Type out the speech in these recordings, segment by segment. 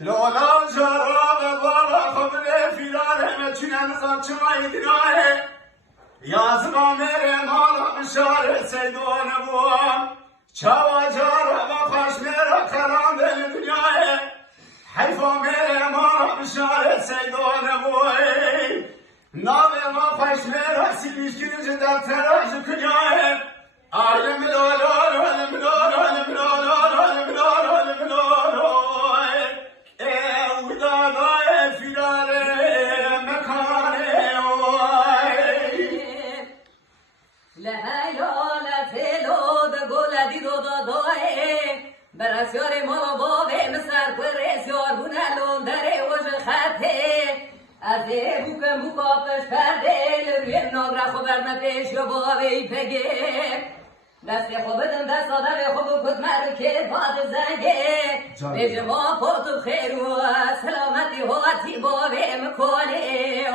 لولا جراب بالا خبر فیرانه چنان زچمای دیناره یازما میره مالا مشاره سیدون بوام چاوا جراب پاش میره کلام دل دنیاه حیفا میره مالا مشاره سیدون بوام نام ما پاش میره سیلیش گیرج در تراج کنیاه عالم لولو عالم لولو عالم لولو عالم لولو عالم لولو برسیار ما بابه مسر پرسیار بونالون داره وجه خطه از بوکم بوکاپش پرده لبیم ناگره خبر نپیش یا بابه پگه دست خوب بدم دست آدم خوب کد مرو که باد زنگه به جوا پاتو خیر و سلامتی هاتی بابه مکانه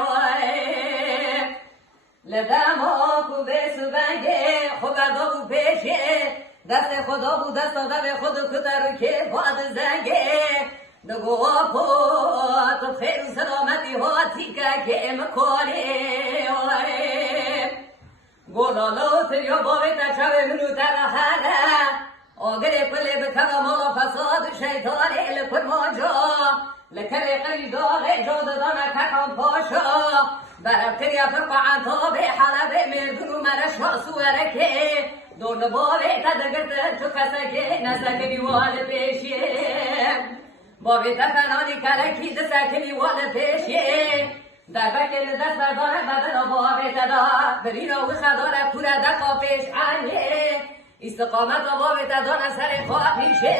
لدم آکو به سبنگه خوب دو پیشه دست خدا بود دست آدم خود کدر که باد زنگه دگو پاتو خیر و سلامتی هاتی که مکانه گلالو تریا باوی تشوی منو ترحاله آگره پلی بکبه مالا فساد شیطان لکن ماجا لکره قلی داغه جاد دانه ککان پاشا برم تریا فرقعان تابه حلبه مردون و مرشا سوارکه دون باوی تدگرد چو کسکه نسک دیوال پیشیه باوی تفنانی کرکی دسک دیوال پیشیه در بکل دست برداره بدن آبا بیتدا برینا و خداره پوره دقا پیش عنیه استقامت آبا بیتدان سر خواه میشه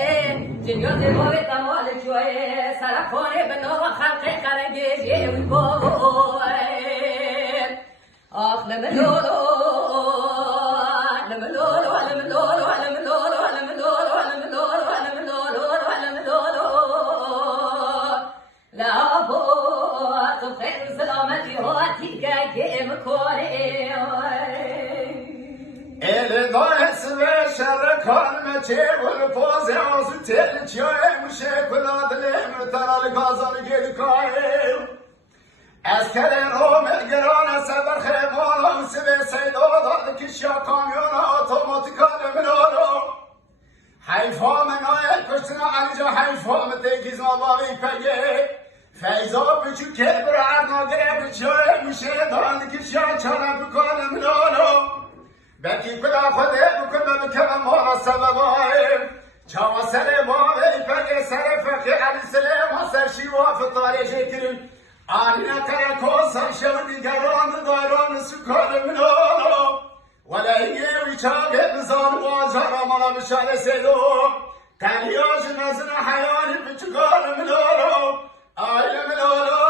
جنیات با بیتمال چوه سرخانه بنا و خلق خرنگیه وی بابا آخ لملولو لملولو لملولو لملولو لملولو لملولو لملولو لملولو لابو خير سلامتي هاتي كاكي مكوني الداس بشر كلمتي والفوز عاوز تلجي مشي كل ظلم ترى الغازل قد كايم اسكر روم الجران سبر خيمون وسبي سيدو ضلك الشا كاميون اوتوماتيك منورو حيفا من آية كشتنا على حيفا متيجيز ما باقي كاي فیضا بچو که برای ناگره بچه میشه دارن که شاید چاره بکنه منانو بکی کلا خوده بکنه بکنه مارا سببای چاوا سر باوی پگه سر فقی علی سلیم سر شیوا فتاره شکرین آنی نکره کوسر شو دیگران داران سکان منانو ولی اینگه ویچاگه بزان وازارا مالا بشاره سیدو تلیاج نزن حیانی بچگان منانو I am